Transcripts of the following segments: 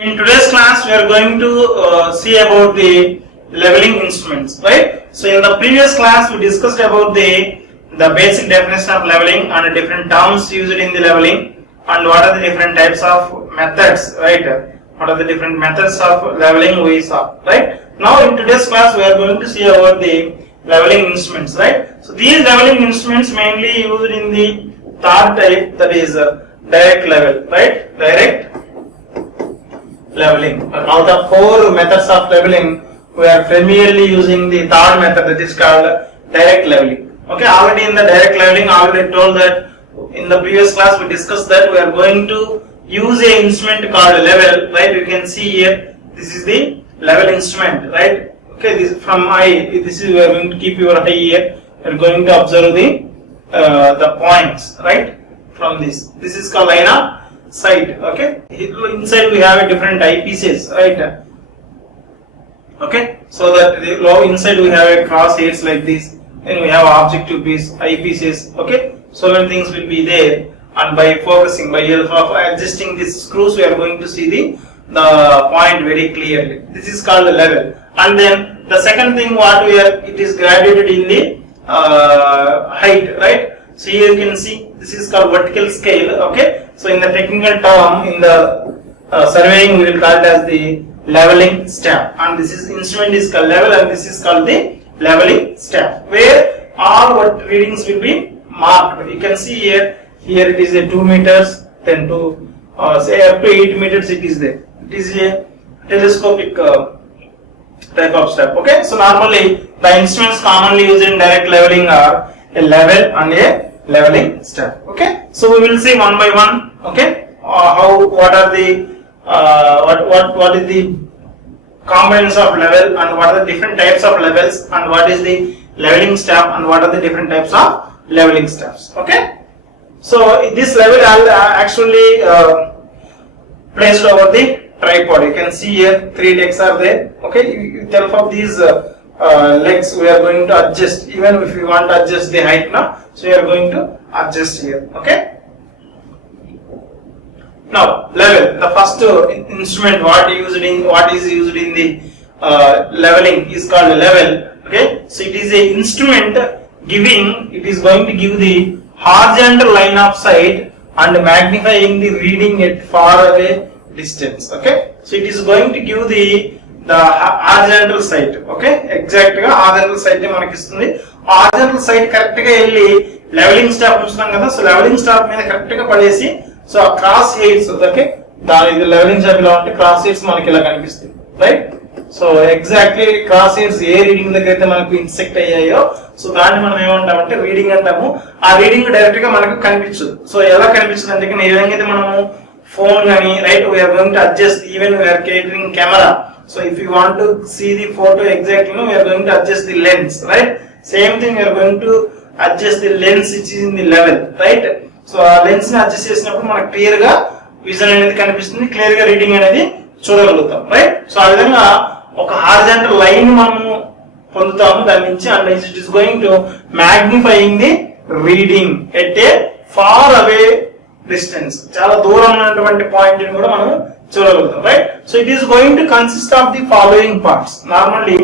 In today's class, we are going to see about the leveling instruments, right? So in the previous class, we discussed about the basic definition of leveling and different terms used in the leveling and what are the different types of methods, right? What are the different methods of leveling we saw, right? Now in today's class, we are going to see about the leveling instruments, right? So these leveling instruments mainly used in the third type, that is direct level, right? Direct leveling. Out of four methods of leveling, we are primarily using the third method, that is called direct leveling. Okay, already in the direct leveling, already told that in the previous class we discussed that we are going to use a instrument called level, right? You can see here, this is the level instrument, right? Okay, this from eye, this is, we are going to keep your eye here. We are going to observe the points, right? From this. This is called line of sight. Okay, inside we have a different eyepieces, right? Okay, so that inside we have a cross hairs like this. Then we have objective piece, eyepieces. Okay, so many things will be there, and by focusing, by help of adjusting these screws, we are going to see the point very clearly. This is called the level. And then the second thing, what we are, it is graduated in the height, right? So here you can see this is called vertical scale. Okay, so in the technical term, in the surveying, we will call it as the leveling staff, and this is instrument is called level, and this is called the leveling staff, where all what readings will be marked. You can see here it is a 2 meters, then to say up to 8 meters it is there. It is a telescopic type of step. Okay, so normally the instruments commonly used in direct leveling are a level and a leveling step. Okay, so we will see one by one. Okay, what are the what is the components of level, and what are the different types of levels, and what is the leveling staff, and what are the different types of leveling staffs. Okay, so this level actually placed over the tripod. You can see here 3 legs are there. Okay, with help of these legs we are going to adjust, even if we want to adjust the height now, so we are going to adjust here. Okay, now level, the first instrument what is used in the leveling is called level. Okay, so it is a instrument it is going to give the horizontal line of sight and magnifying the reading at far away distance. Okay, so it is going to give the horizontal sight. Okay, exact ga horizontal sight manaki istundi. Horizontal sight correct ga elli leveling staff ustunam kada, so leveling staff meeda correct ga padesi, so cross hairs, okay, the leveling staff ila unte cross hairs manaki ila kanipistundi, right? So exactly cross hairs ఏ రీడింగ్ దగ్గర అయితే మనకు ఇన్సెక్ట్ అయ్యాయో, సో దాన్ని మనం ఏమంటామంటే రీడింగ్ అంటాము. ఆ reading direct గా మనకు కనిపించదు. సో ఎలా కనిపిస్తుంది అంటే, ఏ విధంగా అయితే మనము phone gani, right, we are going to adjust, even we are carrying camera, so if you want to see the photo exactly, we are going to adjust the lens, right? Same thing, we are going to adjust the lens which is in the level, right? So a lens ni adjust chesinappudu manaku clear ga vision anedi kanipistundi, clear ga reading anedi చూడగలుగుతాం, right? So ఆ విధంగా ఒక horizontal line మనము పొందుతాము దాని నుంచి, and it is going to magnifying the reading at a far away distance, చాలా దూరం ఉన్నటువంటి పాయింట్ ని కూడా మనం చూడగలుగుతాం, right? So it is going to consist of the following parts. Normally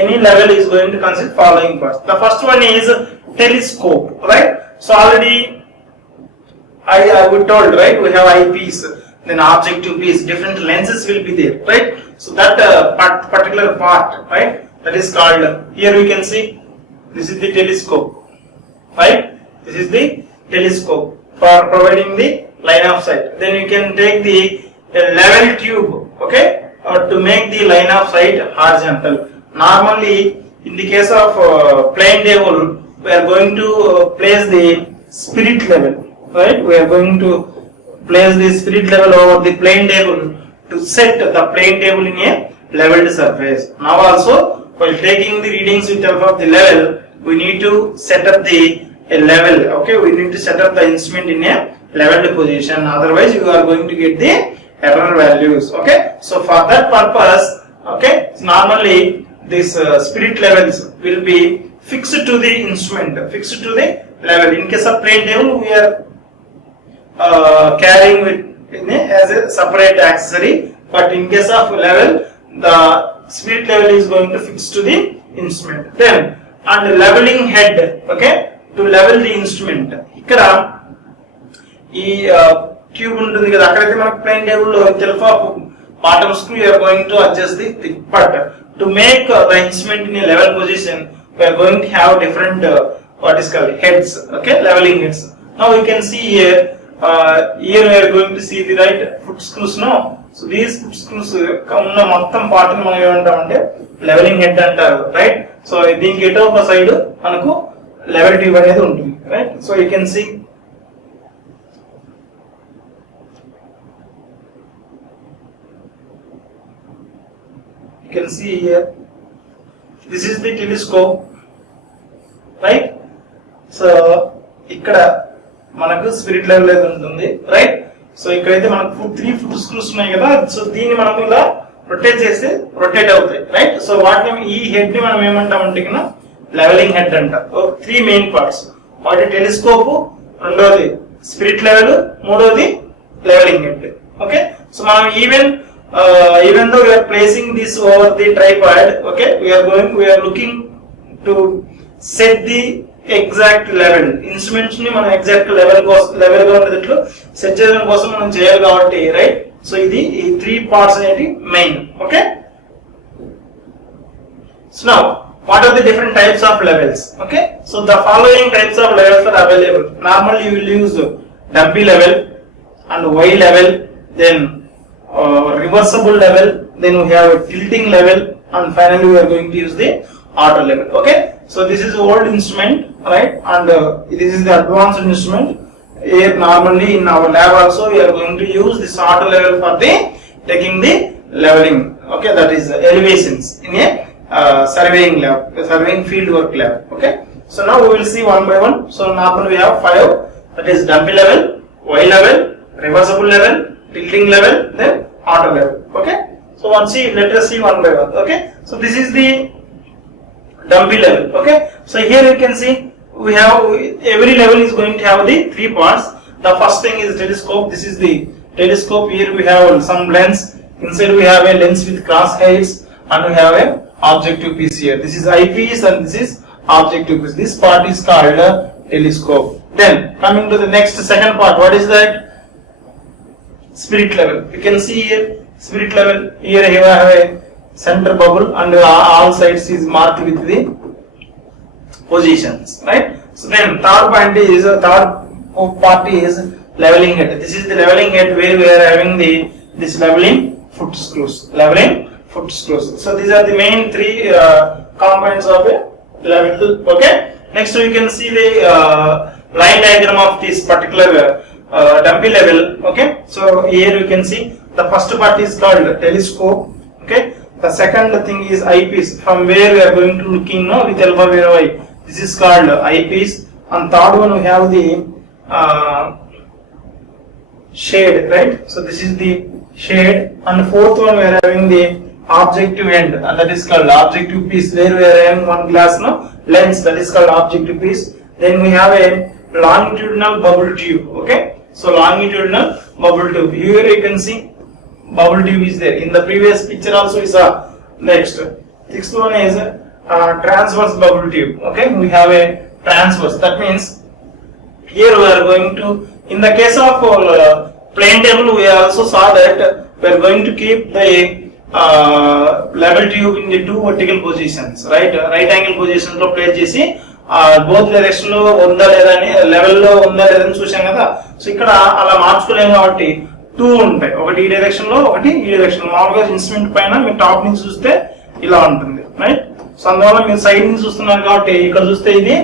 any level is going to consist following parts. The first one is telescope, right? So already I would told, right, we have eyepiece, then objective piece, different lenses will be there, right? So that particular part, right, that is called, here we can see this is the telescope, right? This is the telescope for providing the line of sight. Then you can take the level tube, okay, or to make the line of sight horizontal. Normally in the case of plane table, we are going to place the spirit level, right? We are going to place the spirit level over the plane table to set the plane table in a leveled surface. Now also, while taking the readings with help of the level, we need to set up a level. Okay, we need to set up the instrument in a leveled position. Otherwise, you are going to get the error values. Okay, so for that purpose, okay, normally these spirit levels will be fixed to the instrument, fixed to the level. In case of plane table, we are carrying with as a separate accessory but in case of level, the spirit level is going to fix to the instrument. Then and leveling head, okay, to level the instrument. ఇక్కడ ఈ ట్యూబ్ ఉంటుంది కదా, అక్కడైతే మనకు plane table లో తెలుపు bottom screw you are going to adjust the thing, but to make the instrument in a level position we are going to have different what is called heads, okay, leveling heads. Now you can see here here we are going to see the right foot screws, no. So these foot screws ఉన్న మొత్తం పార్ట్ ని మనం ఏమంటామంటే levelling head అంటారు, right. So దీనికి ఎటో ఒక side మనకు లెవెల్ ట్యూబ్ అనేది ఉంటుంది, right. So you can see here this is the telescope, right. So ఇక్కడ మనకు స్పిరిట్ లెవెల్ అయితే ఉంటుంది, రైట్. సో ఇక్కడైతే మనకు 3 ఫుట్ స్క్రూస్ ఉన్నాయి కదా, సో దీన్ని మనం ఇలా రొటేట్ చేస్తే రొటేట్ అవుతాయి, రైట్. సో వాటిని ఈ హెడ్ ని మనం ఏమంటామంటే లెవెలింగ్ హెడ్ అంటారు. 3 మెయిన్ పార్ట్స్, ఒకటి టెలిస్కోప్, రెండోది స్పిరిట్ లెవెల్, మూడోది లెవెలింగ్ హెడ్, ఓకే. సో మనం even though we are placing this over the tripod, okay, we are looking to set the exact level. Instruments ni మనం exact level గా ఉండేటట్లు సెట్ చేయడం కోసం మనం చేయాలి కాబట్టి, రైట్. సో ఇది ఈ 3 parts అనేది main, okay. So now what are the different types of levels, okay. So the following types of levels are available. Normally you will use dumpy level and Y level, then reversible level, then we have a tilting level, and finally we are going to use the auto level, okay. So this is old instrument, right, and this is the advanced instrument. Here normally in our lab also we are going to use this auto level for the taking the leveling, okay, that is elevations in a surveying lab, surveying field work lab, okay. So now we will see one by one. So normally we have 5, that is dumpy level, Y level, reversible level, tilting level, then auto level, okay. So let us see one by one, okay. So this is the dumpy level, okay. So here you can see we have every level is going to have the 3 parts. The first thing is telescope. This is the telescope. Here we have some lens, inside we have a lens with cross hairs, and we have a objective piece here. This is eyepiece and this is objective piece. This part is called a telescope. Then coming to the next second part, what is that? Spirit level. You can see here spirit level. Here you have a center bubble and all sides is marked with the positions, right. So then third part is leveling head. This is the leveling head where we are having this leveling foot screws, leveling foot screws. So these are the main 3 components of a level, okay. Next you can see the line diagram of this particular dumpy level, okay. So here you can see the first part is called telescope, okay. The second thing is eyepiece, from where we are going to looking now with alpha where y. This is called eyepiece, and third one we have the shade, right. So this is the shade, and fourth one we are having the objective end, and that is called objective piece, where we are having one glass lens, that is called objective piece. Then we have a longitudinal bubble tube, okay. So longitudinal bubble tube, here you can see bubble tube is there. In the previous picture also we saw. Next, sixth one is transverse bubble tube, okay. We have a transverse, that means here we are going to, in the case of plane table we also saw that we are going to keep the level tube in the 2 vertical positions, right. Right angle position లో ప్లేస్ చేసి both direction లో ఉందా లేదా అని లెవెల్ లో ఉందా లేదా అని చూసాం కదా. సో ఇక్కడ అలా మార్చుకోలేము కాబట్టి 2 ఉంటాయి, ఒకటి ఈ డైరెక్షన్ లో, ఒకటి ఈ డైరెక్షన్ లో. మామూలుగా ఇన్స్ట్రుమెంట్ పైన మీరు టాప్ నుంచి చూస్తే ఇలా ఉంటుంది, రైట్. సో అందువల్ల మీరు సైడ్ నుంచి చూస్తున్నారు కాబట్టి ఇక్కడ చూస్తే ఇది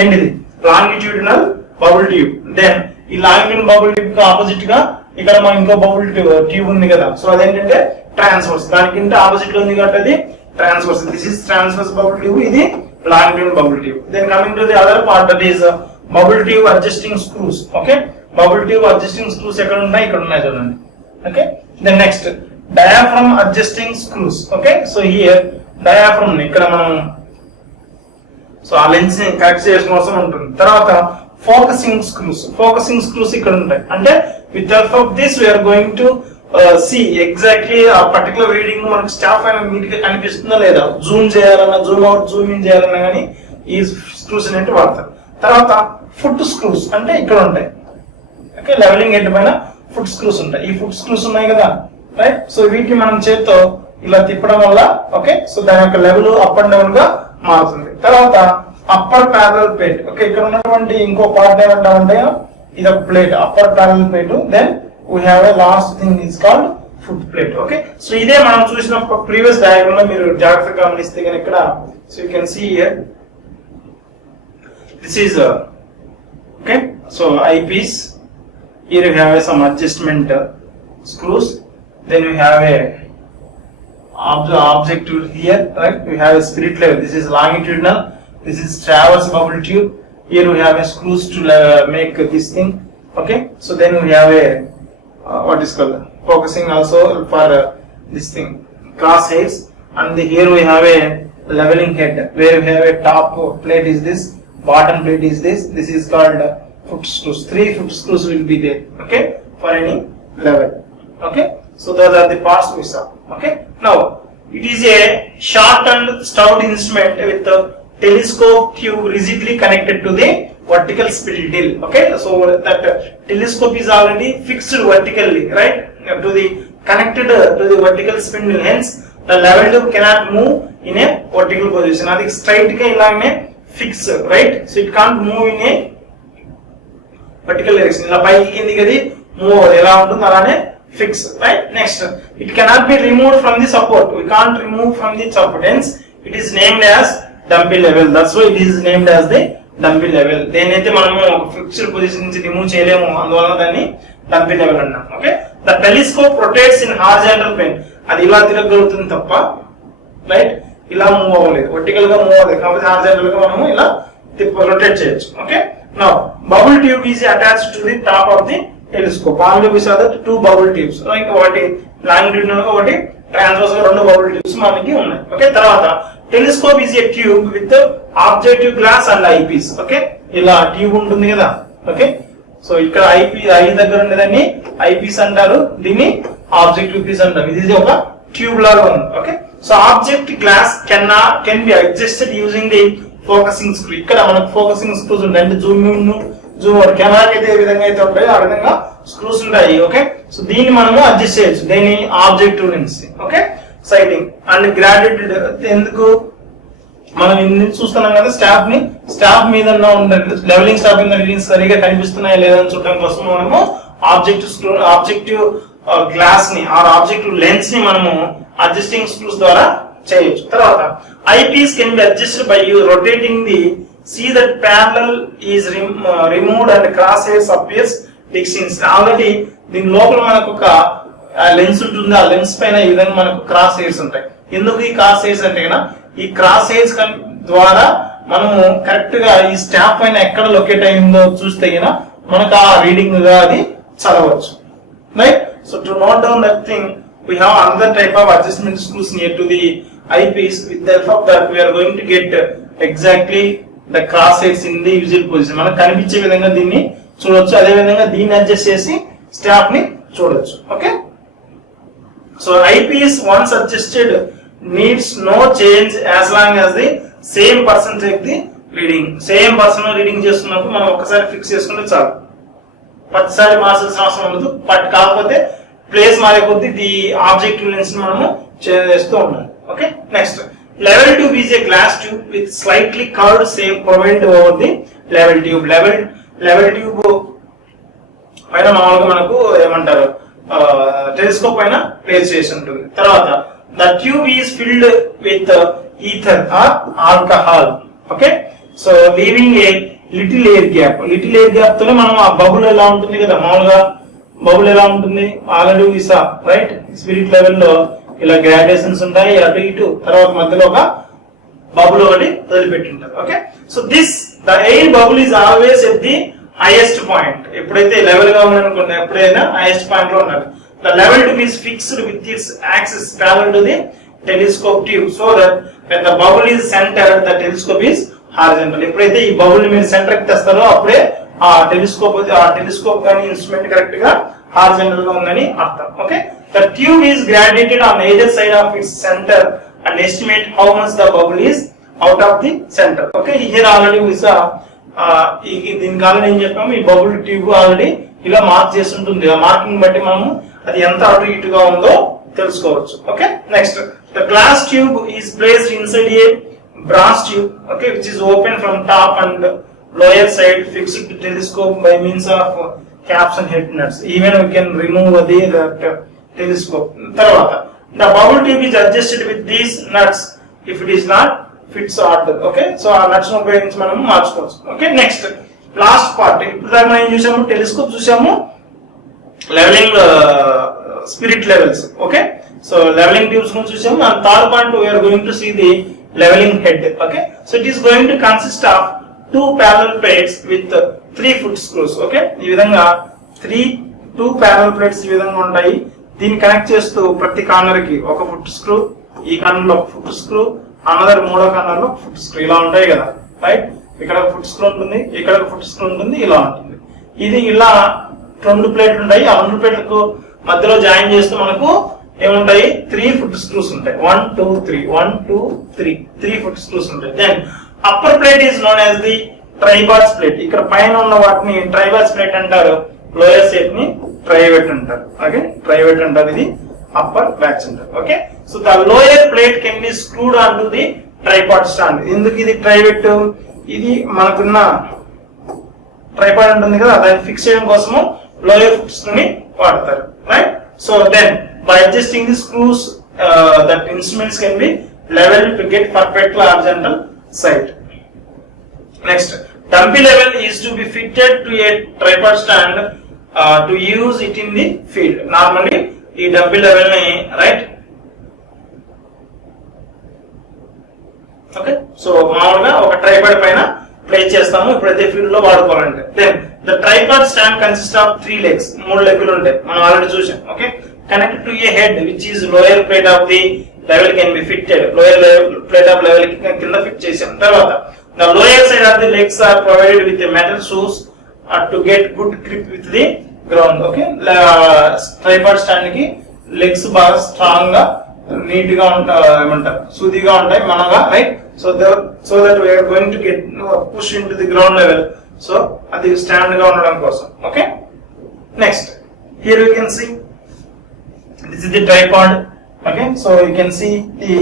ఏంటిది లాంగిట్యూడినల్ బబుల్ ట్యూబ్. దెన్ ఈ లాంగిట్యూడినల్ బబుల్ ట్యూబ్ కి ఆపోజిట్ గా ఇక్కడ మనం ఇంకో బబుల్ ట్యూబ్ ఉంది కదా. సో అదేంటంటే ట్రాన్స్వర్స్, దానికంటే ఆపోజిట్ లో ఉంది కాబట్టి అది transverse. This is transverse bubble tube, ఇది longitudinal bubble tube. Then coming to the other part, that is bubble tube adjusting screws, okay. Bubble tube adjusting screws ekkada unnai, ikkada unnai chudandi, okay. Then next, diaphragm adjusting screws, okay. So here diaphragm ni ikkada manam so ఆ లెన్స్ ని కరెక్ట్ చేయడం కోసం ఉంటుంది. తర్వాత focusing screws, focusing screws ఇక్కడ ఉంటాయి. అంటే with help of this we are going to see exactly ఆ పర్టికులర్ రీడింగ్ మనకు స్టాఫ్ అయినా నీట్ గా కనిపిస్తుందా లేదా, జూమ్ చేయాలన్నా, జూమ్ అవుట్, జూమ్ ఇన్ చేయాలన్నా కానీ ఈ స్క్రూస్ అనేవి వాడతారు. తర్వాత ఫుట్ స్క్రూస్ అంటే ఇక్కడ ఉంటాయి. ఓకే, లెవెలింగ్ హెడ్ పైన ఫుట్ స్క్రూస్ ఉంటాయి. ఈ ఫుట్ స్క్రూస్ ఉన్నాయి కదా, రైట్. సో వీటిని మనం చేత్తో ఇలా తిప్పడం వల్ల ఓకే, సో దాని యొక్క లెవెల్ అప్ అండ్ డౌన్ గా మారుతుంది. తర్వాత అప్పర్ ప్యారలల్ ప్లేట్. ఓకే, ఇక్కడ ఉన్నటువంటి ఇంకో పార్ట్ ఏమంటామంటే ఇది ఒక plate, upper parallel plate. Then we have a last thing is called foot plate. Okay, so ఇదే మనం చూసిన ప్రీవియస్ డయాగ్రామ్ లో మీరు జాగ్రత్తగా గమనిస్తే కనుక ఇక్కడ, so you can see here this is okay, so eyepiece. Here you have some adjustment screws. Then you have a object here, right? You have a spirit level. This is longitudinal. This is transverse bubble tube. Here we have a screws to make this thing. Okay. So then we have a what is called focusing also for this thing, cross hairs. And here we have a leveling head where we have a top plate is this, bottom plate is this. This is called foot screws. 3 foot screws will be there. Okay, for any level. Okay, so those are the parts we saw. Okay, now it is a shortened stout instrument with a telescope tube rigidly connected to the vertical spindle. Okay, so that telescope is already fixed vertically, right, to the connected to the vertical spindle. Hence the level tube cannot move in a vertical position. Adi straight ga ilagane fix, right? So it can't move in a vertical direction. ఇలా పైకి కిందికి అది మూవ్ ఎలా ఉంటుంది అలానే fix, right. Next, it cannot be removed from the support. We can't remove from the support. Hence it is named as dumpy level. That's why it is named as the dumpy level. దేనైతే మనము fixed position నుంచి remove చేయలేము, అందువల్ల దాన్ని dumpy level అన్నాం. Okay, the telescope rotates in horizontal plane. అది ఇలా తిరగలుగుతుంది తప్ప, రైట్, ఇలా మూవ్ అవ్వలేదు. వర్టికల్ గా మూవ్ అవ్వలేదు, కాబట్టి హారిజాంటల్ గా మనము ఇలా రొటేట్ చేయొచ్చు. Okay, now bubble tube is attached to the top of the telescope. Already we saw that 2 bubble tubes, like ఒకటి longitudinal గా ఒకటి transverse గా 2 bubble tubes మనకి ఉన్నాయి. ఓకే, తర్వాత telescope is a tube with objective glass and eyepiece. Okay, ఇలా ట్యూబ్ ఉంటుంది కదా. ఓకే, సో ఇక్కడ ఐ దగ్గర ఉండేదాన్ని ఐపీస్ అంటారు, దీన్ని ఆబ్జెక్టివ్ పీస్ అంటారు. ఇది ఒక ట్యూబ్ లాగా ఉంది. Okay, so object glass can be adjusted using the focusing screw. ఇక్కడ మనకు ఫోకసింగ్ స్క్రూస్ ఉంటాయి, అంటే జూమ్ ఇన్, జూమ్ అవుట్, కెమెరాకి అయితే ఏ విధంగా అయితే ఉంటాయో ఆ విధంగా స్క్రూస్ ఉంటాయి. ఓకే, సో దీన్ని మనము అడ్జస్ట్ చేయొచ్చు, దీని objective lens. Okay, citing and graduated. ఎందుకు మనం చూస్తున్నాం కదా, స్టాఫ్ మీద లెవెలింగ్ స్టాఫ్ మీద రీడింగ్స్ సరిగా కనిపిస్తున్నాయా లేదా అని చూడడం కోసం మనము ఆబ్జెక్టివ్ గ్లాస్ ని ఆర్ ఆబ్జెక్టివ్ లెన్స్ ని మనము అడ్జస్టింగ్ స్క్రూస్ ద్వారా చేయొచ్చు. తర్వాత eyepiece can be adjusted by you rotating the see that parallel is removed and cross hairs appears డిక్సిన్స్. ఆల్రెడీ దీని లోపల మనకు ఒక లెన్స్ ఉంటుంది, ఆ లెన్స్ పైన ఈ విధంగా మనకు క్రాస్ హెయిర్స్ ఉంటాయి. ఎందుకు ఈ క్రాస్ హెయిర్స్ అంటే కనుక ఈ క్రాస్ హెయిర్స్ ద్వారా మనము కరెక్ట్ గా ఈ స్టాఫ్ పైన ఎక్కడ లొకేట్ అయిందో చూస్తే కనుక మనకు ఆ రీడింగ్ గా అది చదవచ్చు, right. So to note down that thing we have another type of adjustment screws near to the eyepiece. With the help of that we are going to get exactly the cross hairs in the usual position. మనకు కనిపించే విధంగా దీన్ని చూడొచ్చు, అదే విధంగా దీన్ని అడ్జస్ట్ చేసి స్టాఫ్ ని చూడొచ్చు. Okay, so eyepiece once adjusted needs no change as long as the same person take the reading. Same person reading చేస్తున్నప్పుడు మనం ఒకసారి ఫిక్స్ చేసుకుంటే చాలు, ప్రతిసారి మార్చాల్సిన అవసరం ఉండదు. బట్ కాకపోతే ప్లేస్ మారే కొద్ది ది ఆబ్జెక్టివ్ లెన్స్ మనము చేంజ్ చేస్తూ ఉండాలి. Okay, next, level tube is a glass tube with slightly curved same provide over the level tube. Level tube పైన మామూలుగా మనకు ఏమంటారు టెలిస్కోప్ పైన ప్లేస్ చేసి ఉంటుంది. తర్వాత the tube is filled with ether or alcohol. Okay, so leaving a little air gap. Little air gap తోనే మనం ఆ బబుల్ ఎలా ఉంటుంది కదా, మామూలుగా బబుల్ ఎలా ఉంటుంది ఆల్రెడీ విసా, రైట్. స్పిరిట్ లెవెల్లో ఇలా గ్రాడ్యుయేషన్స్ ఉంటాయి అటు ఇటు, తర్వాత మధ్యలో ఒక బబుల్ ఒకటి వదిలిపెట్టి ఉంటారు. Okay, so the air bubble is always at the highest point. ఎప్పుడైతే లెవెల్ గా ఉందనుకోండి, ఎప్పుడైనా హైయెస్ట్ పాయింట్ లో ఉన్నారు. The level tube is fixed with its axis parallel to the telescope tube so that when the bubble is centered the telescope is horizontal. ఎప్పుడైతే ఈ బబుల్ ని మీరు సెంటర్ కి తెస్తారో అప్పుడే ఆ టెలిస్కోప్ కానీ ఇన్స్ట్రుమెంట్ కరెక్ట్ గా హారిజాంటల్ గా ఉందని అర్థం. Okay, the tube is graduated on either side of its center and estimate how much the bubble is out of the center. Okay, here already we saw దీనికి ఆల్రెడీ ఏం చెప్పాము, ఈ బబుల్ ట్యూబ్ ఆల్రెడీ ఇలా మార్క్ చేసి ఉంటుంది. ఆ మార్కింగ్ బట్టి మనము అది ఎంత అటు ఇటుగా ఉందో తెలుసుకోవచ్చు. Okay, next the glass tube is placed inside A brass tube, okay, which is open from top and lower side, fixed to telescope by means of caps and head nuts. Even we can remove the telescope. Tarvata, the bubble tube is adjusted with these nuts if it is not fits order. Okay, so our nuts no ఉపయోగించి మనం మార్చుకోవచ్చు. Okay, next last part. ఇప్పుడు దాకా మనం ఏం చూసాము, టెలిస్కోప్ చూసాము, leveling spirit levels. Okay, so leveling tubes ను చూసాము. And third part we are going to see the leveling head. Okay, so it is going to consist of two parallel plates with 3 foot screws. Okay, ఈ విధంగా 2 parallel plates ఈ విధంగా ఉంటాయి. దీన్ని కనెక్ట్ చేస్తూ ప్రతి కార్నర్ కి ఒక ఫుట్ స్క్రూ, ఈ కార్నర్ లో ఒక ఫుట్ స్క్రూ, అనదర్ మూడో కార్నర్ లో ఫుట్ స్క్రూ, ఇలా ఉంటాయి కదా. రైట్, ఇక్కడ ఒక ఫుట్ స్క్రూ ఉంటుంది, ఇక్కడ ఒక ఫుట్ స్క్రూ ఉంటుంది, ఇలా ఉంటుంది. ఇది ఇలా 2 ప్లేట్లు ఉంటాయి. ఆ 2 ప్లేట్లకు మధ్యలో జాయిన్ చేస్తూ మనకు ఏముంటాయి, 3 ఫుట్ స్క్రూస్ ఉంటాయి. 1 2 3 1 2 3 ఫుట్ స్క్రూస్ ఉంటాయి. Then upper plate is known as the tribrach plate. ఇక్కడ పైన ఉన్న వాటిని ట్రైబార్స్ ప్లేట్ అంటారు, లోయర్ సెట్ ని ట్రైవెట్ అంటారు. ఓకే, ట్రైవెట్ అంటారు, ఇది అప్పర్ బ్యాచ్ అంటారు. Okay, so the lower plate can be screwed on to the tripod stand. ఎందుకు ఇది ట్రైవెట్, ఇది మనకున్న ట్రైపాడ్ ఉంటుంది కదా, దాన్ని ఫిక్స్ చేయడం కోసము లోయర్ ఫుట్ స్క్రూ ని వాడతారు. Right, so then by adjusting the screws that instruments can be leveled to get perfect horizontal sight. Next, dumpy level is to be fitted to a tripod stand to use it in the field. Normally ee dumpy level ni, right, okay, so మామూలుగా ఒక ట్రైపాడ్ పైన ప్లే చేస్తాము ప్రతి field లో వాడుకోవాలంటే. Then the tripod stand consist of 3 legs, 3 లెగ్గులు ఉంటాయి, మనం ఆల్రెడీ చూసాం. Okay, connected to a head which is lower plate of the level can be fitted. Lower plate of level కింద ఫిట్ చేసాం. తర్వాత the lower side of the legs are provided with a metal shoes to get good grip with the ground. Okay, tripod stand కి legs బాగా strong గా neat గా ఏమంటారు, సూదిగా ఉంటాయి మనగా. Right, so that we are going to get push into the ground level, so అది స్టాండ్ గా ఉండడం కోసం. Okay, next here we can see this is the tripod. Okay, so you can see the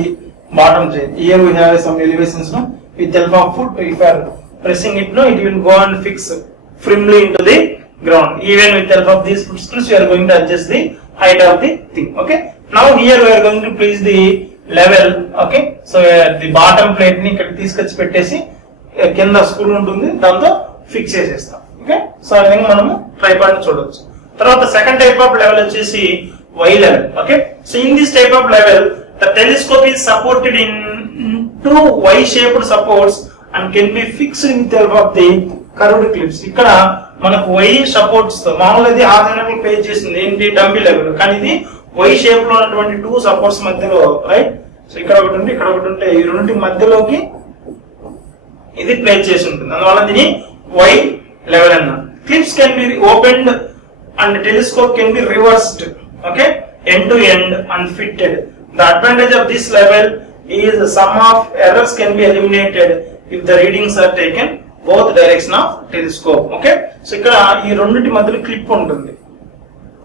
bottom chain. Here we have some elevations, no, with help of foot. If you are pressing it, no, it will go and fix firmly into the ground. Even with help of these foot screws, you are going to adjust the height of the thing. Okay, now here we are going to place the level. Okay, so the bottom plate ni ikkada తీసుకొచ్చి పెట్టేసి కింద స్క్రూ ఉంటుంది, దాంతో ఫిక్స్ చేసేస్తాం. Okay, so ఆ విధంగా మనము ట్రైపాడ్ ని చూడొచ్చు. తర్వాత సెకండ్ టైప్ ఆఫ్ లెవెల్ వచ్చేసి Y level. Okay, so in this type of level the telescope is supported in 2 Y-shaped supports and can be fixed with help of the curved clips. ఇక్కడ మనకు Y supports తో మామూలుగా ఇది horizontal place చేసింది ఏంటి, డంబీ లెవెల్, కానీ ఇది Y షేప్ లో ఉన్నటువంటి 2 సపోర్ట్స్ మధ్యలో. రైట్, సో ఇక్కడ ఒకటి ఉంటే ఇక్కడ ఒకటి ఉంటే ఈ రెండింటి మధ్యలోకి ఇది ప్లేస్ చేసి ఉంటుంది, అందువల్ల దీని Y level అన్న. Clips can be opened and telescope can be reversed. Okay, end to end and fitted. The advantage of this level is the sum of errors can be eliminated if the readings are taken both direction of telescope. Okay, so ఇక్కడ ఈ రెండింటి మధ్యలో క్లిప్ ఉంటుంది.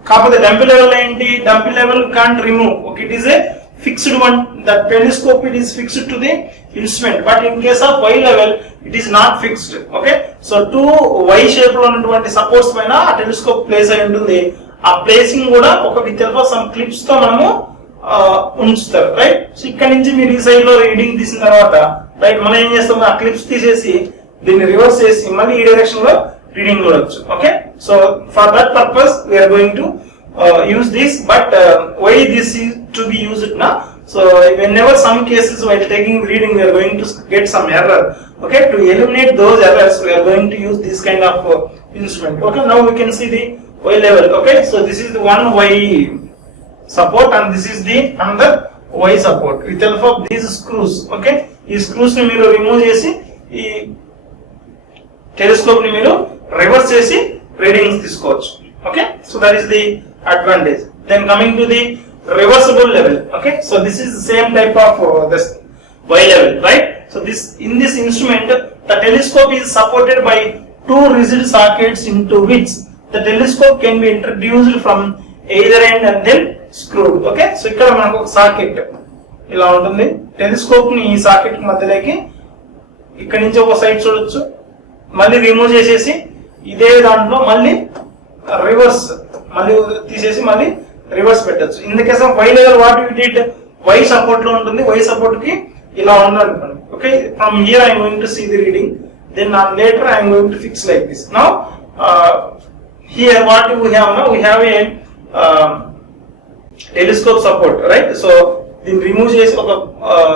కాకపోతే dumpy level ఏంటి, dumpy level can't remove. Okay, it is a fixed one. The telescope it is fixed to the instrument, but in case of Y level it is not fixed. Okay, so 2 Y shape లో ఉన్నటువంటి సపోర్ట్స్ పైన ఆ telescope place అయి ఉంటుంది. ఆ ప్లేసింగ్ కూడా ఒక with help of some clips తో మనము ఉంచుతారు. రైట్, సో ఇక్కడ నుంచి మీరు ఈ సైడ్ లో రీడింగ్ తీసిన తర్వాత రైట్ మనం ఏం చేస్తాం, ఆ క్లిప్స్ తీసేసి దీన్ని రివర్స్ చేసి మళ్ళీ ఈ డైరెక్షన్ లో రీడింగ్ చూడొచ్చు. Okay, so for that purpose we are going to use this, but why this is to be used now? So whenever some cases while taking reading we are going to get some error. Okay, to eliminate those errors we are going to use this kind of instrument. Okay, now we can see the Y level. Okay, so this is the one Y support and this is the another Y support with help of these screws. Okay, ఈ screws ని మీరు రిమూవ్ చేసి ఈ టెలిస్కోప్ ని మీరు రివర్స్ చేసి రీడింగ్స్ తీసుకోవచ్చు. Okay, so that is the advantage. Then coming to the reversible level. Okay, so this is the same type of this Y level, right? So in this instrument, the telescope is supported by two rigid sockets into which the telescope can be introduced from either end and then screwed. Okay, so ఇక్కడ మనకు ఒక సాకెట్ ఇలా ఉంటుంది. టెలిస్కోప్ ని ఈ సాకెట్ మధ్యలోకి ఇక్కడ నుంచి ఒక సైడ్ చూడొచ్చు, మళ్ళీ రిమూవ్ చేసేసి ఇదే దాంట్లో మళ్ళీ రివర్స్ మళ్ళీ తీసేసి మళ్ళీ రివర్స్ పెట్టచ్చు. In the case of Y level what you did, Y support లో ఉంటుంది, వై సపోర్ట్ కి ఇలా ఉండాలి. Okay, from here I am going to see the reading, then later I am going to fix like this. Now here what we have now, we have a telescope support, right? So దీన్ని రిమూవ్ చేసి ఒక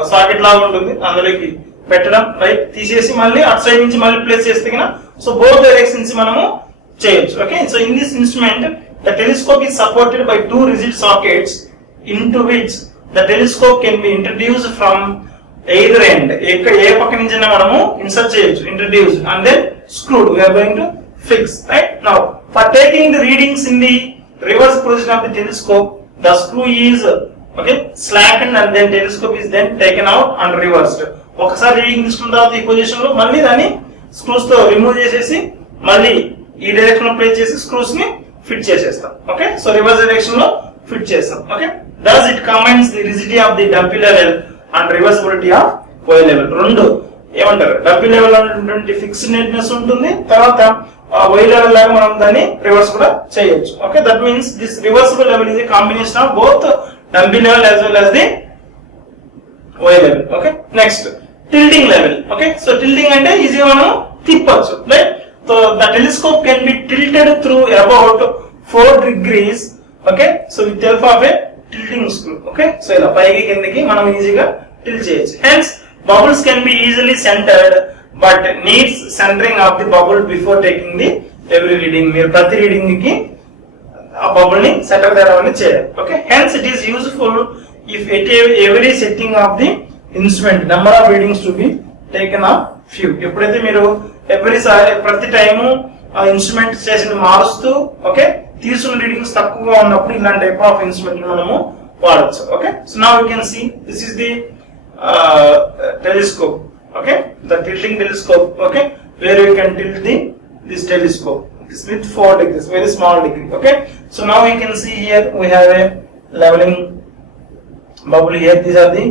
సాకెట్ లాగా ఉంటుంది, అందులోకి పెట్టడం, రైట్, తీసేసి మళ్ళీ అటు సైడ్ నుంచి మళ్ళీ ప్లేస్ చేస్తే కన్నా సో బోత్ డైరెక్షన్స్ మనము చేయొచ్చు. Okay, so in this instrument the telescope is supported by two rigid sockets into which the telescope can be introduced from either end. ఏ పక్క నుంచి మనము ఇన్సర్ట్ చేయొచ్చు, introduced and then screwed. We are going to fix, right? Now for taking the readings in the reverse position of the telescope, the screw is slackened and then telescope is then taken out and reversed. ఒకసారి రీడింగ్ తీసుకున్న తర్వాత ఈ పొజిషన్ లో మళ్ళీ దాన్ని స్క్రూస్ తో రిమూవ్ చేసేసి మళ్ళీ ఈ డైరెక్షన్ లో ప్లేస్ చేసి స్క్రూస్ ని ఫిట్ చేసేస్తాం. ఓకే, సో రివర్స్ డైరెక్షన్ లో ఫిట్ చేస్తాం. Okay, thus it combines the rigidity of the dumpy level and reversibility of Y level. రెండు ఏమంటారు, డబ్బీ లెవెల్ అనేటువంటి ఫిక్స్డ్ నెట్నెస్ ఉంటుంది, తర్వాత Y level లాగా మనం దాన్ని రివర్స్ కూడా చేయొచ్చు. Okay, that means this reversible level is a combination of both dumpy level as well as the Y level. Okay, next tilting level. Okay, so tilting అంటే ఈజీగా మనం తిప్పొచ్చు, right? So the telescope can be tilted through about 4 degrees. Okay, so with help of a tilting screw. Okay, so ఇలా పైకి కిందకి మనం ఈజీగా tilt చేయొచ్చు. Hence bubbles can be easily centered but needs centering of the bubble before taking the every reading. మీరు ప్రతి రీడింగ్ కి ఆ బబుల్ ని సెంటర్ చేయడం చేయాలి. Okay, hence it is useful if at every setting of the instrument number of readings to be taken of few. ఎప్పుడైతే మీరు ప్రతి టైము ఆ ఇన్స్ట్రుమెంట్ స్టేషన్ మారుస్తూ ఓకే తీసుకున్న రీడింగ్స్ తక్కువగా ఉన్నప్పుడు ఇలాంటి టైప్ ఆఫ్ ఇన్స్ట్రుమెంట్ మనము వాడచ్చు. Okay, so now you can see this is the telescope. Okay, the tilting telescope. Okay, where you can tilt this telescope. This with 4 degrees, very small degree. Okay, so now you can see here we have a leveling bubble here. These are the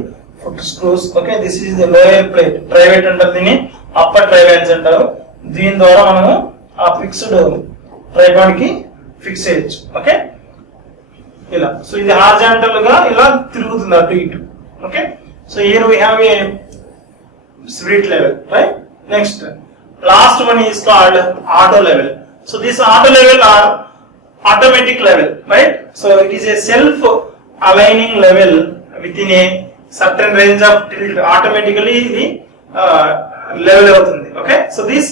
foot screws. Okay, this is the lower plate, trivets under the upper trivets under. దీని ద్వారా మనము ఆ fixed tripod కి ఫిక్స్ చేయొచ్చు. ఓకే, ఇలా సో ఇది హారిజాంటల్ గా ఇలా తిరుగుతుంది అటు ఇటు. Okay, so here we have a spirit level, right? Next, last one is called auto level. So this auto level are automatic level, right? So it is a self aligning level within a certain range of tilt. Automatically the level అవుతుంది. Okay, so this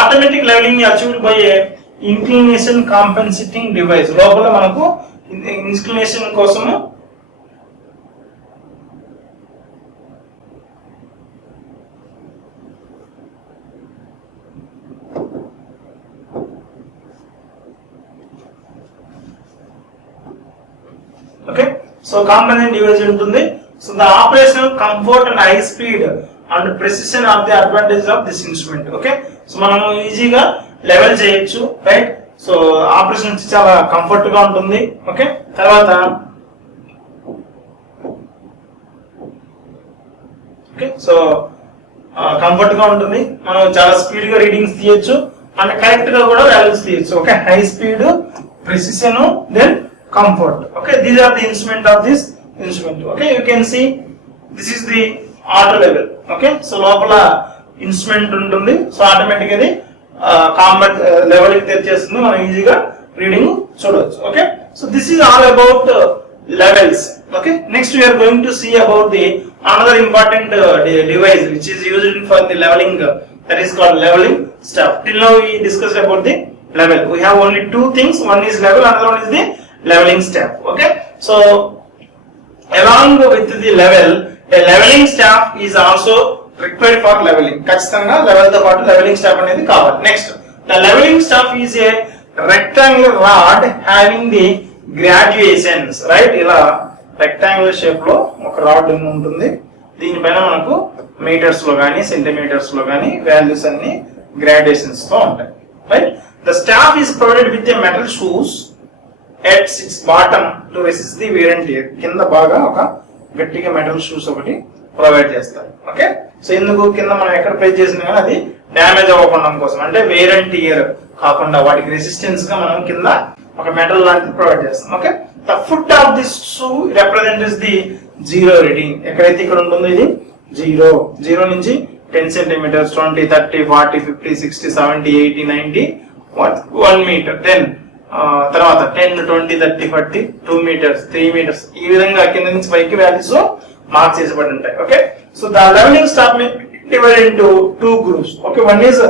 automatic leveling is achieved by a inclination compensating device. లోపల మనకు inclination కోసము okay, so component device ఉంటుంది. So the operational comfort and high speed and precision are the advantages of this instrument. Okay, so మనము ఈజీగా లెవెల్ చేయొచ్చు, right? So operation చాలా కంఫర్ట్ గా ఉంటుంది. ఓకే, తర్వాత ఓకే సో కంఫర్ట్ గా ఉంటుంది, మనం చాలా స్పీడ్ గా రీడింగ్స్ తీయొచ్చు అండ్ కరెక్ట్ గా కూడా వాల్యూస్ తీయొచ్చు. Okay, high speed, precision, then comfort. Okay, these are the instrument of this instrument. Okay, you can see this is the auto level. Okay, so లోపల ఇన్స్ట్రుమెంట్ ఉంటుంది, సో ఆటోమేటిక్ అది కాంబాట్ లెవెల్ కి తెచ్చేస్తుంది, మనం ఈజీగా రీడింగ్ చూడవచ్చు. Okay, so this is all about levels. Okay, next we are going to see about the another important device which is used for the leveling, that is called leveling staff. Till now we discussed about the level. We have only two things, one is level, another one is the leveling staff. Okay, so along with the level, a leveling staff is also required for leveling. ఖచ్చితంగా లెవెల్ తో పాటు leveling staff అనేది కావాలి. Next, the leveling staff is a rectangular rod having the graduations, right? ఇలా rectangular shape లో ఒక రాడ్ ఉంటుంది. దీనిపైన మనకు మీటర్స్ లో గానీ సెంటీమీటర్స్ లో గానీ వాల్యూస్ అన్ని గ్రాడ్యుయేషన్స్ తో ఉంటాయి, right? The staff is provided with a metal shoes at its bottom to resist the wear and tear. కింద బాగా ఒక గట్టిగా మెటల్ షూస్ ఒకటి ప్రొవైడ్ చేస్తారు. ఓకే, సో ఎందుకు కింద మనం ఎక్కడ ప్లేస్ చేసినా కానీ అది డ్యామేజ్ అవ్వకుండా కోసం, అంటే వేర్ అండ్ టియర్ కాకుండా వాటికి రెసిస్టెన్స్ గా మనం కింద ఒక మెటల్ లాంటిది ప్రొవైడ్ చేస్తాం. Okay, the foot of this shoe represents the zero reading. ఎక్కడైతే ఇక్కడ ఉంటుందో ఇది జీరో నుంచి 10 సెంటీమీటర్స్, 20, 30, 40, 50, 60, 70, 80, 90, 1 మీటర్, 10 తర్వాత 10, 20, 30, 40, 2 మీటర్స్, 3 మీటర్స్, ఈ విధంగా కింద నుంచి పైకి వాల్యూస్ మార్క్స్ చేసబడి ఉంటాయి. Okay, so the levelling staff may divided into 2 groups. Okay, one is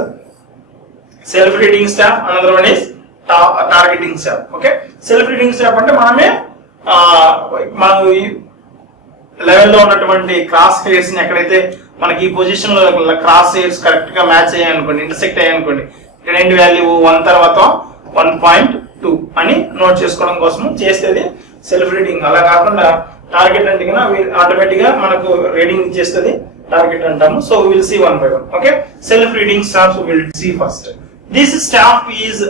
self reading staff, another one is targeting staff. Okay, self reading staff అంటే మనం లెవెల్లో ఉన్నటువంటి క్రాస్ హెయిర్స్ ని ఎక్కడైతే మనకి ఈ పొజిషన్ లో క్రాస్ హెయిర్స్ కరెక్ట్ గా మ్యాచ్ అయ్యాయనుకోండి, ఇంటర్సెక్ట్ అయ్యాయనుకోండి, ఇక్కడ ఏంటి వాల్యూ 1 తర్వాత 1.2 అని నోట్ చేసుకోవడం కోసం చేసేది సెల్ఫ్ రీడింగ్. అలా కాకుండా టార్గెట్ అంటే కన్నా ఆటోమేటిక్ గా మనకు రీడింగ్ ఇచ్చేస్తుంది, టార్గెట్ అంటాము. So will see one by one. Okay, self reading staff will see first. This staff is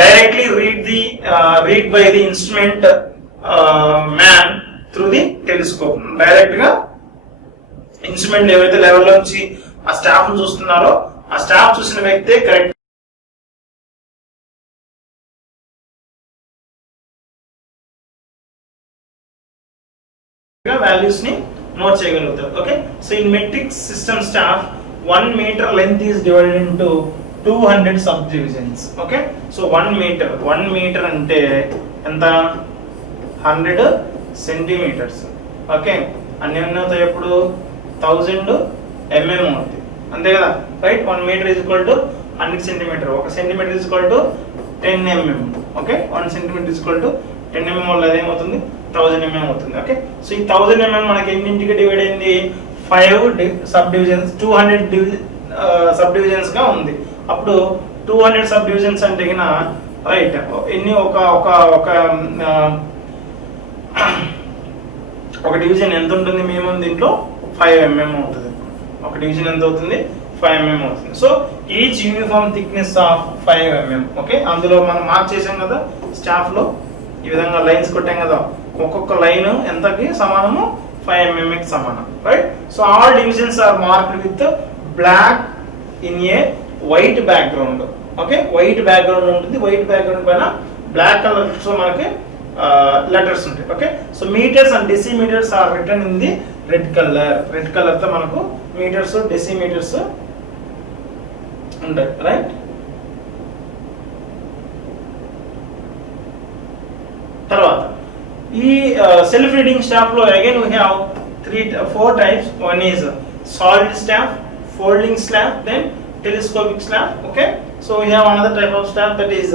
directly read by the instrument man through the telescope. Direct గా ఇన్స్ట్రుమెంట్ ఏవైతే లెవెల్ నుంచి ఆ స్టాఫ్ చూస్తున్నారో ఆ స్టాఫ్ చూసిన వ్యక్తే కరెక్ట్ గా వాల్యూస్ ని నోట్ చేయగలుగుతారు. Okay, so in metric system staff 1 meter length is divided into 200 subdivisions. Okay, so 1 meter అంటే ఎంత? 100 సెంటీమీటర్స్. ఓకే, అన్ని అవుతాయి ఎప్పుడు 1000 mm అవుతుంది, అంతే కదా, right? 1 meter is equal to 100 centimetre. 1 centimetre is equal to 10 mm. Okay, 1 centimetre is equal to 10 mm వల్ల అదేమవుతుంది? 1000 mm అవుతుంది. ఓకే, సో ఈ 1000 mm మనకి ఎన్నింటికి డివైడ్ అయింది? 5 సబ్ డివిజన్స్, 200 సబ్ డివిజన్స్ గా ఉంది. అప్పుడు 200 సబ్ డివిజన్స్ అంటే రైట్ ఎన్ని? ఒక డివిజన్ ఎంత ఉంటుంది? మేము దీంట్లో 5 mm అవుతుంది. ఒక డివిజన్ ఎంత అవుతుంది? 5 mm అవుతుంది. So each uniform thickness of 5 mm. Okay, అందులో మనం మార్క్ చేసాం కదా స్టాఫ్ లో, ఈ విధంగా లైన్స్ కొట్టాం కదా, ఒక్కొక్క లైన్ ఎంతకి సమానము? 5 mm కి సమానం, right? So all divisions are marked with black in a white background. Okay, white background ఉంటుంది, వైట్ బ్యాక్గ్రౌండ్ పైన బ్లాక్ కలర్ సో మనకి లెటర్స్ ఉంటాయి. Okay, so metres and decimetres are written in the red colour. Red colour తో మనకు metres, decimetres ఉంటాయి, right? తర్వాత ఈ self reading staff లో again we have 4 types. One is solid staff, folding staff, then telescopic staff. Okay, so we have another type of staff that is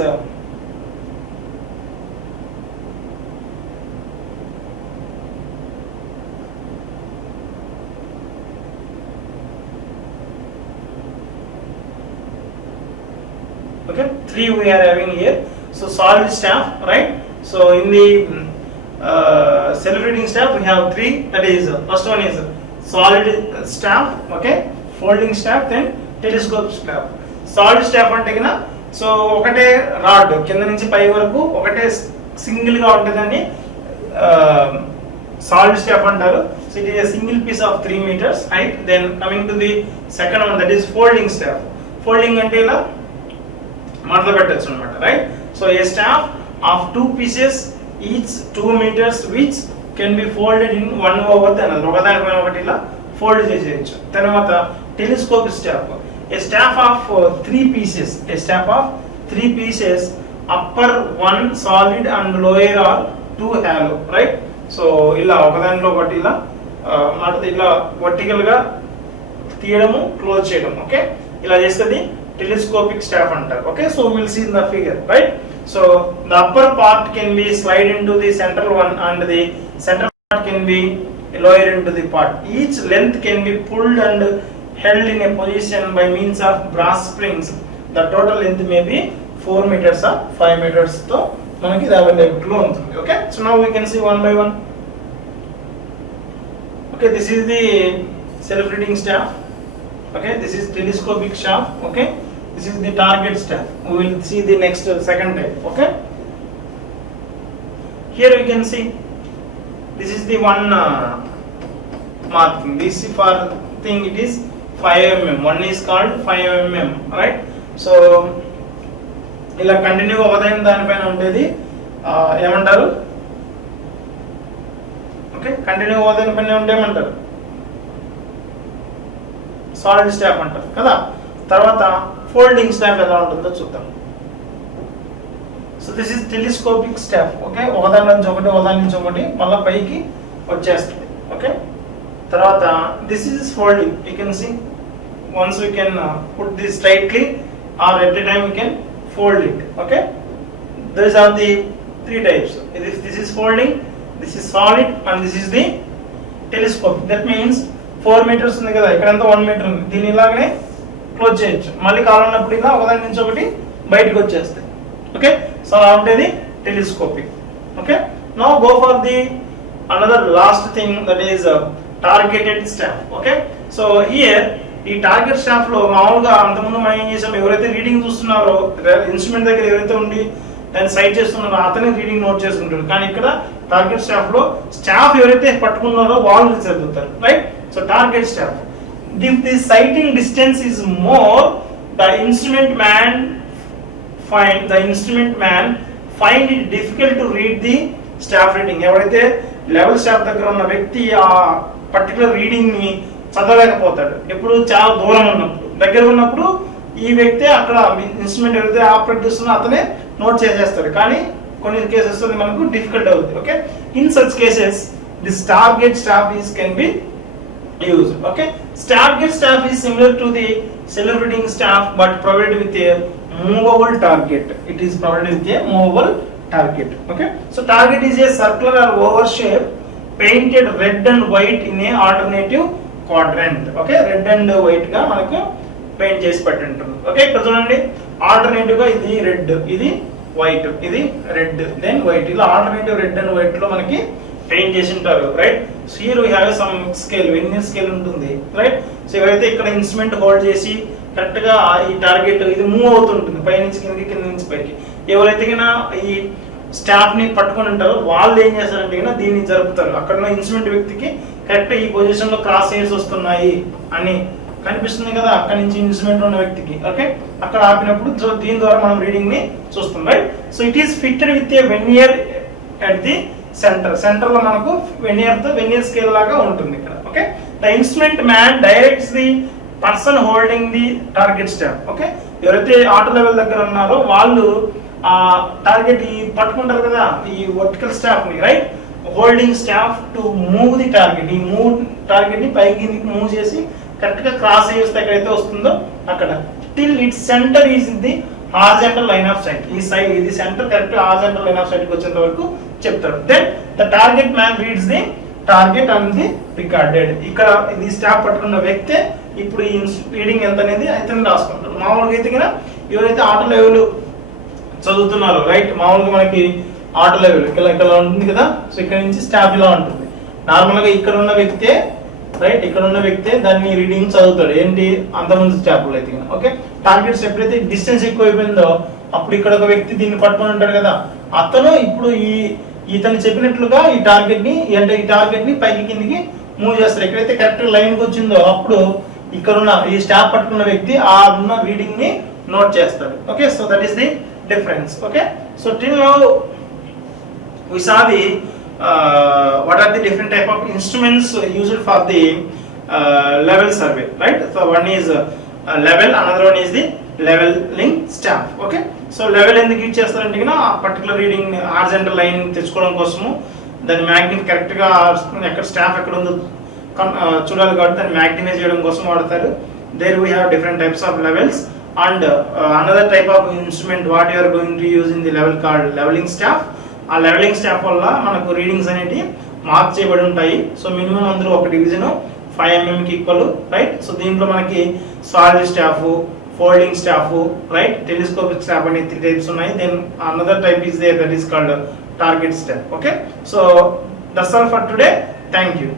okay, 3 we are having here. So solid staff, right? So in the self-reading staff we have 3. That is first one is solid staff, okay, folding staff, then telescope staff. Solid staff అంటే కన్నా సో ఒకటే రాడ్ కింద నుంచి పై వరకు ఒకటే సింగిల్ గా ఉంటుందని solid staff అంటారు. So it is a single piece of 3 meters height. Then coming to the second one, that is folding staff. Folding అంటే ఇలా మడత పెట్టచ్చు అన్నమాట, right? So a staff of 2 pieces each 2 meters which can be folded in one over the another. ఒకదానిపైన ఒకటి ఇలా ఫోల్డ్ చేసేయచ్చు. తర్వాత telescopic staff, a staff of 3 pieces, a staff of 3 pieces, upper one solid and lower are 2 hollow, right? So ఇలా ఒకదానిలో ఒకటి ఇలా మడత ఇలా వర్టికల్ గా తీయడము, క్లోజ్ చేయడం. ఓకే, ఇలా చేస్తుంది టెలిస్కోపిక్ స్టాఫ్ అంటారు. Okay, so will see in the figure, right? So the upper part can be slide into the central one and the central part can be lower into the part. Each length can be pulled and held in a position by means of brass springs. The total length may be 4 meters or 5 meters తో మనకి ఇది available లో ఉంటుంది. Okay, so now we can see one by one. Okay, this is the self reading staff. Okay, this is telescopic shaft. Okay, this is the target staff. We will see the next second type. Okay, here we can see this is the one marking. This for thing it is 5 mm. One is called 5 mm, right? So ఇలా కంటిన్యూ ఒకదైన దానిపైన ఉండేది ఏమంటారు? Okay, continue ఒకదైన పైన ఉండేమంటారు? Solid staff అంటారు కదా. తర్వాత ఫోల్డింగ్ స్టాఫ్ ఎలా ఉంటుందో చూద్దాం. So this is telescopic staff. Okay, ఒకదాని నుంచి ఒకటి మళ్ళీ పైకి వచ్చేస్తుంది. ఓకే, తర్వాత this is folding. You can see once we can put this straightly or at a time we can fold it. Okay, these are the three types. This is folding, this is solid, and this is the telescopic. That means 4 meters ఉంది కదా, ఇక్కడంతా 1 meter ఉంది. దీన్ని ఇలాగనే క్లోజ్ చేయొచ్చు. మళ్ళీ కావాలన్నప్పుడు ఇలా ఒకదాని నుంచి ఒకటి బయటకు వచ్చేస్తాయి. ఓకే, సో అలా ఉంటుంది telescopic. Okay, now go for the another last thing, that is targeted staff. Okay, so here ఈ టార్గెట్ స్టాఫ్ లో మామూలుగా అంతకుముందు మనం ఏం చేసాం, ఎవరైతే రీడింగ్ చూస్తున్నారో ఇన్స్ట్రుమెంట్ దగ్గర ఎవరైతే ఉండి దాన్ని సైడ్ చేస్తున్నారో అతనే రీడింగ్ నోట్ చేసుకుంటారు. కానీ ఇక్కడ టార్గెట్ స్టాఫ్ లో స్టాఫ్ ఎవరైతే పట్టుకున్నారో వాళ్ళు చదువుతారు, right? So target staff, if the sighting distance is more, the instrument man find it difficult to read the staff reading. ఎవరైతే లెవెల్ స్టాఫ్ దగ్గర ఉన్న వ్యక్తి ఆ పర్టికులర్ రీడింగ్ ని చదవలేకపోతాడు. ఎప్పుడు చాలా దూరం ఉన్నప్పుడు, దగ్గర ఉన్నప్పుడు ఈ వ్యక్తి అక్కడ ఇన్స్ట్రుమెంట్ ఎవరైతే ఆపరేట్ చేస్తున్నా అతనే నోట్ చేసేస్తాడు. కానీ కొన్ని కేసెస్ మనకు డిఫికల్ట్ అవుతుంది. Okay, in such cases this target staff is can be used. Okay, target staff is similar to the self reading staff but provided with a movable target. It is provided with a movable target. Okay, so target is a circular or oval shape painted red and white in a alternative quadrant. Okay, red and white గా మనకు పెయింట్ చేసి పెట్టి ఉంటుంది. ఓకే, ఇక్కడ చూడండి, ఆల్టర్నేటివ్ గా ఇది రెడ్, ఇది వైట్, ఇది రెడ్ దెన్ వైట్, ఇలా ఆల్టర్నేటివ్ రెడ్ అండ్ వైట్ లో మనకి పెయింట్ చేసి ఉంటారు, right? So here we have some scale, vernier scale ఉంటుంది, రైట్? సో ఎవరైతే ఇక్కడ ఇన్స్ట్రుమెంట్ హోల్డ్ చేసి కరెక్ట్ గా ఈ టార్గెట్ ఇది మూవ్ అవుతుంటుంది పై నుంచి కిందకి, కింద నుంచి పైకి. ఎవరైతే ఈ స్టాఫ్ ని పట్టుకొని ఉంటారో వాళ్ళు ఏం చేస్తారంటే దీన్ని జరుపుతారు. అక్కడ ఉన్న ఇన్స్ట్రుమెంట్ వ్యక్తికి కరెక్ట్ ఈ పొజిషన్ లో క్రాస్ హెయిర్స్ వస్తున్నాయి అని కనిపిస్తుంది కదా అక్కడ నుంచి ఇన్స్ట్రుమెంట్ ఉన్న వ్యక్తికి. ఓకే, అక్కడ ఆపినప్పుడు సో దీని ద్వారా మనం రీడింగ్ ని చూస్తాం, right? So it is fitted with a vernier at the centre లో మనకు వెర్నియర్ స్కేల్ లాగా ఉంటుంది ఇక్కడ. Okay, the instrument man directs the person holding the target staff. Okay, ఎవరైతే ఆటో లెవెల్ దగ్గర ఉన్నారో వాళ్ళు ఆ టార్గెట్ ఈ పట్టుకుంటారు కదా ఈ వర్టికల్ స్టాఫ్ ని, right? Holding staff to move the target. ఈ టార్గెట్ ని పైకి మూవ్ చేసి కరెక్ట్ గా క్రాస్ చేస్తే ఎక్కడైతే వస్తుందో అక్కడ till its centre is the horizontal line of sight. ఈ సైడ్ ఇది centre correct horizontal line of sight కి వచ్చేంత వరకు చెప్తారు. Then the target man reads the target and the recorded. ఇక్కడ ఇది స్టాఫ్ పట్టుకున్న వ్యక్తే ఇప్పుడు ఈ రీడింగ్ ఎంత అనేది అయితే రాసుకుంటారు. మామూలుగా అయితే కదా ఎవరైతే ఆటో లెవెల్ చదువుతున్నారో, రైట్? మామూలుగా మనకి ఆటో లెవెల్ ఇక్కడ ఉంటుంది కదా, సో ఇక్కడ నుంచి స్టాఫ్ ఇలా ఉంటుంది. నార్మల్ గా ఇక్కడ ఉన్న వ్యక్తే, రైట్? ఇక్కడ ఉన్న వ్యక్తే దాన్ని రీడింగ్ చదువుతాడు. ఏంటి అంతకుముందు స్టాఫ్లో అయితే. ఓకే, టార్గెట్స్ ఎప్పుడైతే డిస్టెన్స్ ఎక్కువ అయిపోయిందో అప్పుడు ఇక్కడ ఒక వ్యక్తి దీన్ని పట్టుకొని ఉంటాడు కదా, అతను ఇప్పుడు ఇతను చెప్పినట్లుగా ఈ టార్గెట్ ని పైకి కిందికి మూవ్ చేస్తారు. ఎక్కడైతే కరెక్ట్ లైన్ కి వచ్చిందో అప్పుడు ఇక్కడ ఉన్న ఈ స్టాఫ్ పట్టుకున్న వ్యక్తి ఆ ఉన్న రీడింగ్ ని నోట్ చేస్తాడు. Okay, so that is the difference. Okay, so till now we saw the what are the different type of instruments used for the level survey, right? So one is level, another one is the leveling staff. Okay, so level ఎందుకు యూజ్ చేస్తారంటే ఆ particular reading horizontal line తెచ్చుకోవడం కోసము దాని magnet correct గా ఎక్కడ స్టాఫ్ ఎక్కడ ఉందో చూడాలి కాబట్టి దాన్ని మ్యాగ్నిఫై చేయడం కోసం వాడతారు. there we have different types of levels and another type of instrument what you are going to use in the level called leveling staff. ఆ లెవెలింగ్ స్టాఫ్ వల్ల మనకు రీడింగ్స్ అనేవి మార్క్ చేయబడి ఉంటాయి. సో మినిమం అందులో ఒక డివిజన్ 5 mm కి ఈక్వల్, రైట్? సో దీంట్లో మనకి solid staff, folding staff, right? Telescopic staff and 3 types ఉన్నాయి. Then another type is there, that is called target staff. Okay, so that's all for today. Thank you.